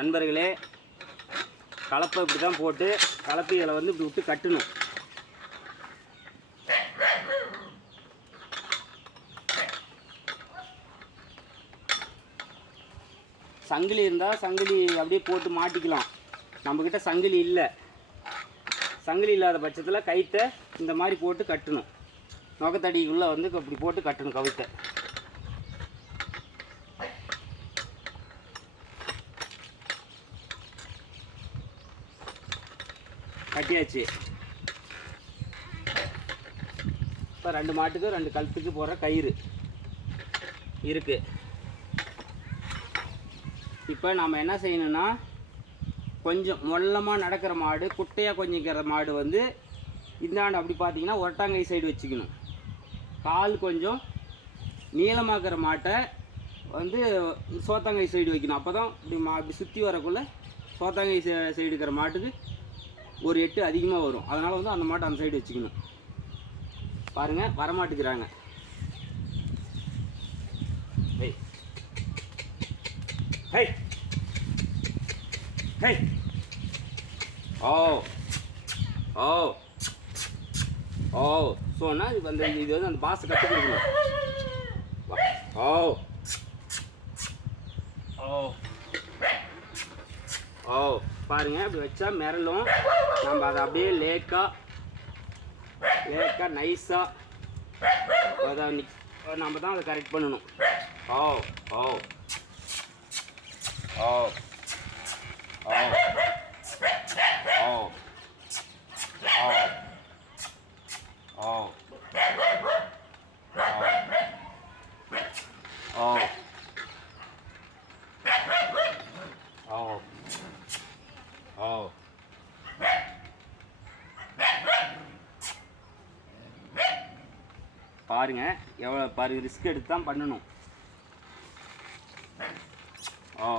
நண்பர்களே, கலப்பை இப்படி தான் போட்டு கலப்பைகளை வந்து இப்படி விட்டு கட்டணும். சங்கிலி இருந்தால் சங்கிலி அப்படியே போட்டு மாட்டிக்கலாம். நம்மக்கிட்ட சங்கிலி இல்லை. சங்கிலி இல்லாத பட்சத்தில் கயிற்றை இந்த மாதிரி போட்டு கட்டணும். நோக்கத்தடிக்குள்ளே வந்து இப்படி போட்டு கட்டணும். கவித்தை கட்டியாச்சு. இப்போ 2 மாட்டுக்கு 2 கழுத்துக்கு போகிற கயிறு இருக்குது. இப்போ நாம் என்ன செய்யணும்னா, கொஞ்சம் மொல்லமாக நடக்கிற மாடு, குட்டையாக கொஞ்சிக்கிற மாடு வந்து இந்தாண்டு அப்படி பார்த்தீங்கன்னா ஒரட்டாங்கை சைடு வச்சுக்கணும். கால் கொஞ்சம் நீளமாக்குற மாட்டை வந்து சோத்தாங்கை சைடு வைக்கணும். அப்போ தான் இப்படி சுற்றி வரக்குள்ளே சோத்தாங்கை சைடு இருக்கிற மாட்டுக்கு ஒரு 8 அதிகமாக வரும். அதனால் வந்து அந்த மாட்டை அந்த சைடு வச்சுக்கணும். பாருங்கள், வரமாட்டுக்கிறாங்க. ஹை ஹை ஹை ஓ ஓ ஓ சொன்னால் இது வந்து அந்த பாஸை கற்றுக் கொடுக்கணும். ஓ ஓ ஓ பாருங்கள், இப்படி வச்சா மிரளும். நம்ம அதை அப்படியே லேக்காக நைஸாக அதை நம்ம தான் அதை கரெக்ட் பண்ணணும். ஓ ஓ ஓ ஓ ஓ ஓ ஓ ஓ ஓ பாருங்க, எவ்வளோ பாருங்க, ரிஸ்க் எடுத்து தான் பண்ணணும். ஓ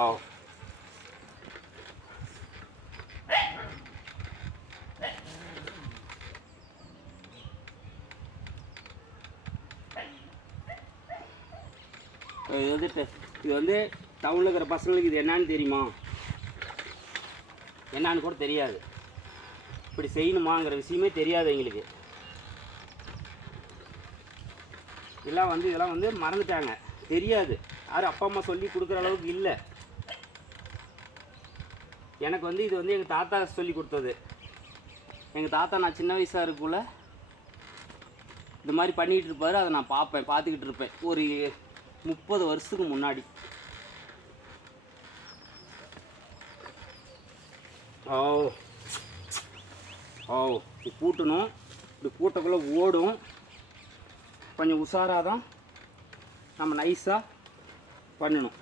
ஓ இது வந்து டவுனில் இருக்கிற பசங்களுக்கு இது என்னான்னு தெரியுமா? என்னான்னு கூட தெரியாது. இப்படி செய்யணுமாங்கிற விஷயமே தெரியாது எங்களுக்கு. இதெல்லாம் வந்து மறந்துட்டாங்க, தெரியாது. யாரும் அப்பா அம்மா சொல்லி கொடுக்குற அளவுக்கு இல்லை. எனக்கு வந்து இது வந்து எங்கள் தாத்தா சொல்லி கொடுத்தது. எங்கள் தாத்தா நான் சின்ன வயசாக இருக்குள்ள இந்த மாதிரி பண்ணிகிட்டு இருப்பார். அதை நான் பார்த்துக்கிட்டு இருப்பேன் ஒரு 30 வருஷத்துக்கு முன்னாடி. ஓ ஓ இப்படி பூட்டணும். இப்படி பூட்டக்குள்ளே ஓடும். கொஞ்சம் உஷாராக தான் நம்ம நைஸாக பண்ணணும்.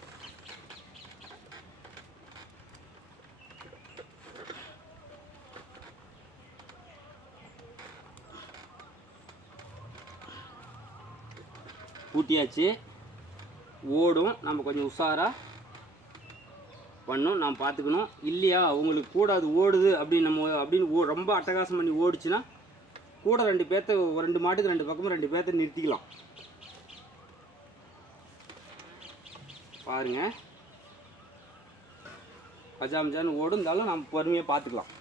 பூட்டியாச்சு, ஓடும். நம்ம கொஞ்சம் உஷாராக பண்ணணும், நாம் பார்த்துக்கணும். இல்லையா உங்களுக்கு கூட அது ஓடுது அப்படின்னு ரொம்ப அட்டகாசம் பண்ணி ஓடிச்சுன்னா கூட 2 மாட்டுக்கு 2 பக்கமும் 2 பேர்த்த நிறுத்திக்கலாம். பாருங்க, பஜாமஜான்னு ஓடும். இருந்தாலும் நம்ம பொறுமையாக பார்த்துக்கலாம்.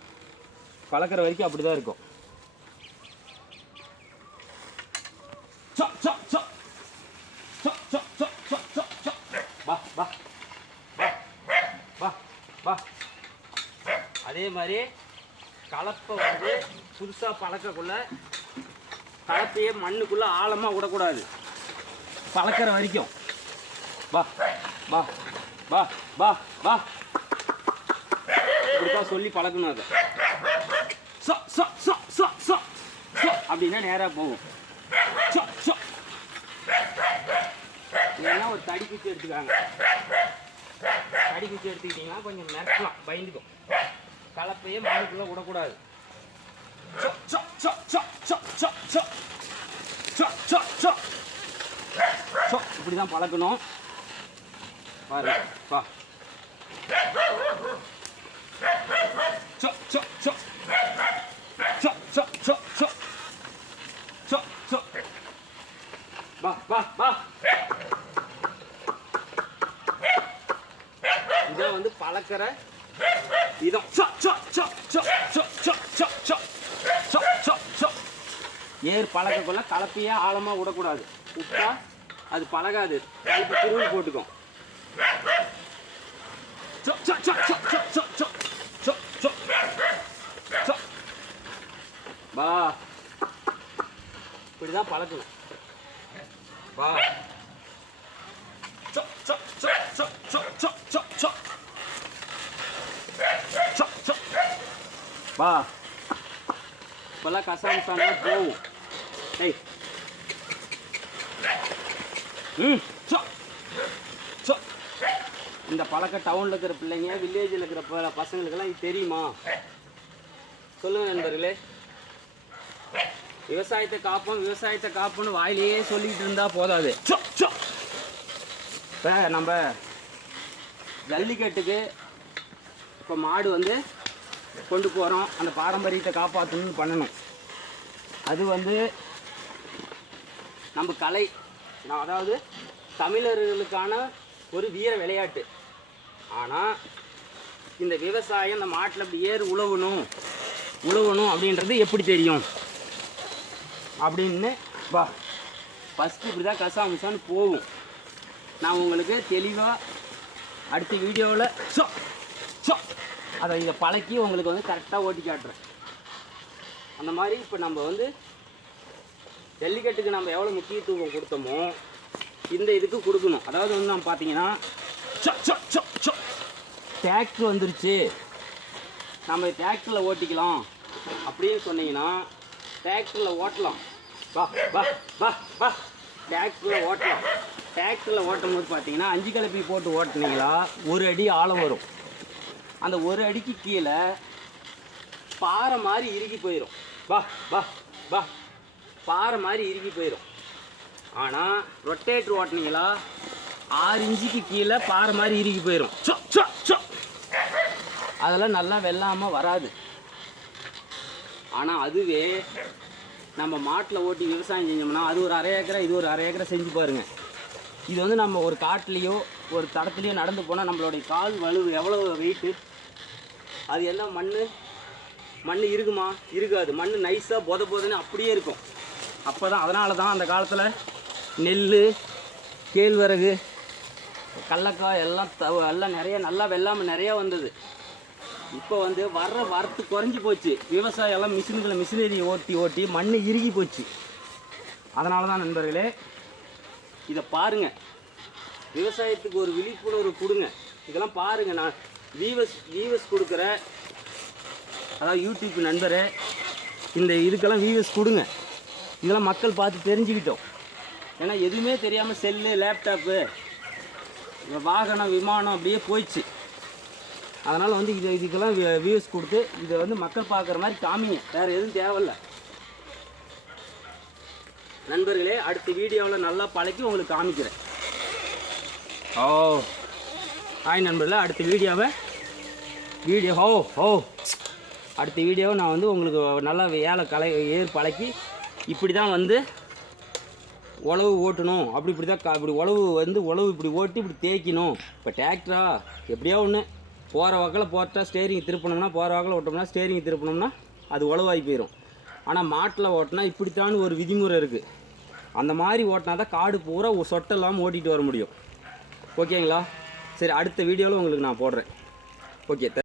பழக்கிற வரைக்கும் அப்படி தான் இருக்கும். அதே மாதிரி கலப்பை வந்து புதுசாக பழக்கக்குள்ள கலப்பையே மண்ணுக்குள்ளே ஆழமாக விடக்கூடாது. பழக்கிற வரைக்கும் வா வா வா வா வா இப்படிதான் சொல்லி பழக்கணும். அதை அப்படின்னா நேராக போகும். இல்லைன்னா ஒரு தடி குச்சி எடுத்துக்காங்க. தடி குச்சி எடுத்துக்கிட்டிங்கன்னா கொஞ்சம் மிரட்டலாம், பயந்துக்கும். கலப்பையே மண்ணுக்குள்ளே விடக்கூடாது. இப்படி தான் பழக்கணும். பாரு வா வா வா வா இதுதான் வந்து பழக்கிற விதம். ஏர் பழக்கக்குள்ள கலப்பையே ஆழமாக விடக்கூடாது. விட்டா அது பழகாது, கலப்பு திருவி போட்டுக்கும். வா, இப்படிதான் பழக்கணும். வா, வா, இப்பெல்லாம் கசாமசானா போகும். ஏய், இந்த பழக்க டவுனில் இருக்கிற பிள்ளைங்க, வில்லேஜில் இருக்கிற பசங்களுக்கெல்லாம் இது தெரியுமா? சொல்லுங்க நண்பர்களே. விவசாயத்தை காப்போம், விவசாயத்தை காப்போம்னு வாயிலேயே சொல்லிக்கிட்டு இருந்தால் போதாது. இப்போ நம்ம ஜல்லிக்கட்டுக்கு இப்போ மாடு வந்து கொண்டு போகிறோம், அந்த பாரம்பரியத்தை காப்பாற்றணும்னு பண்ணணும். அது வந்து நம்ம கலை, அதாவது தமிழர்களுக்கான ஒரு வீர விளையாட்டு. ஆனால் இந்த விவசாயம், இந்த மாட்டில் அப்படி ஏறு உழவணும் அப்படின்றது எப்படி தெரியும் அப்படின்னு வா, ஃபஸ்ட்டு இப்படி தான் கசாமுசான்னு போகும். நான் உங்களுக்கு தெளிவாக அடுத்த வீடியோவில் அதை இதை பழக்கி உங்களுக்கு வந்து கரெக்டாக ஓட்டி காட்டுறேன். அந்த மாதிரி இப்போ நம்ம வந்து ஜல்லிக்கட்டுக்கு நம்ம எவ்வளோ முக்கியத்துவம் கொடுத்தோமோ இந்த இதுக்கு கொடுக்கணும். அதாவது வந்து நம்ம பார்த்தீங்கன்னா டிராக்டர் வந்துருச்சு, நம்ம டிராக்டரில் ஓட்டிக்கலாம் அப்படின்னு சொன்னீங்கன்னா டிராக்டரில் ஓட்டலாம். வா வா வா வா, டிராக்டரில் ஓட்டலாம். டிராக்டரில் ஓட்டும் போது பார்த்தீங்கன்னா 5 கலப்பி போட்டு ஓட்டினீங்களா 1 அடி ஆழம் வரும். அந்த 1 அடிக்கு கீழே பாறை மாதிரி இறுகி போயிடும். வா வா வா, பாறை மாதிரி இறுகி போயிடும். ஆனால் ரொட்டேட்டர் ஓட்டினீங்களா 6 இன்ச்சுக்கு கீழே பாறை மாதிரி இறுகி போயிடும். அதெல்லாம் நல்லா வெள்ளாமல் வராது. ஆனால் அதுவே நம்ம மாட்டில் ஓட்டி விவசாயம் செஞ்சோம்னா அது ஒரு 1/2 ஏக்கரை, இது ஒரு 1/2 ஏக்கரை செஞ்சு பாருங்கள். இது வந்து நம்ம ஒரு காட்டிலையோ ஒரு தடத்துலையோ நடந்து போனால் நம்மளுடைய கால் வலு எவ்வளோ வெயிட்டு, அது எல்லாம் மண் இருக்குமா? இருக்காது. மண் நைஸாக போதுன்னு அப்படியே இருக்கும். அப்போ தான், அதனால தான் அந்த காலத்தில் நெல், கேழ்வரகு, கடலக்காய் எல்லாம் நிறைய நல்லா வெள்ளாமல் நிறையா வந்தது. இப்போ வந்து வரத்து குறைஞ்சி போச்சு. விவசாயம் எல்லாம் மிஷினரி ஓட்டி மண் இறுகி போச்சு. அதனால தான் நண்பர்களே இதை பாருங்கள், விவசாயத்துக்கு ஒரு விழிப்புணர்வு கொடுங்க. இதெல்லாம் பாருங்கள். நான் வியூவர்ஸ் கொடுக்குற, அதாவது யூடியூப் நண்பரே, இந்த இதுக்கெல்லாம் வியூவர்ஸ் கொடுங்க. இதெல்லாம் மக்கள் பார்த்து தெரிஞ்சுக்கிட்டோம். ஏன்னா எதுவுமே தெரியாமல் செல்லு, லேப்டாப்பு, வாகனம், விமானம் அப்படியே போயிடுச்சு. அதனால் வந்து இதுக்கெல்லாம் வியூஸ் கொடுத்து இதை வந்து மக்கள் பார்க்குற மாதிரி காமிங்க. வேறு எதுவும் தேவையில்லை நண்பர்களே. அடுத்த வீடியோவில் நல்லா பழக்கி உங்களுக்கு காமிக்கிறேன். ஹாய் நண்பர்களே, அடுத்த வீடியோவை நான் வந்து உங்களுக்கு நல்லா ஏர் பழக்கி இப்படி தான் வந்து உழவு ஓட்டணும், இப்படி தான் இப்படி உழவு இப்படி ஓட்டி இப்படி தேய்க்கணும். இப்போ டிராக்டரா எப்படியோ ஒன்று போகிற வாக்கில் போட்டால் ஸ்டேரிங் திருப்பணும்னா, போகிற வாக்கில் ஓட்டோம்னா ஸ்டேரிங் திருப்பணும்னா அது உழவாகி போயிடும். ஆனால் மாட்டில் ஓட்டினா இப்படித்தான் ஒரு விதிமுறை இருக்குது. அந்த மாதிரி ஓட்டினா தான் காடு பூரா சொட்டை இல்லாமல் ஓட்டிகிட்டு வர முடியும். ஓகேங்களா? சரி, அடுத்த வீடியோவில் உங்களுக்கு நான் போடுறேன். ஓகே.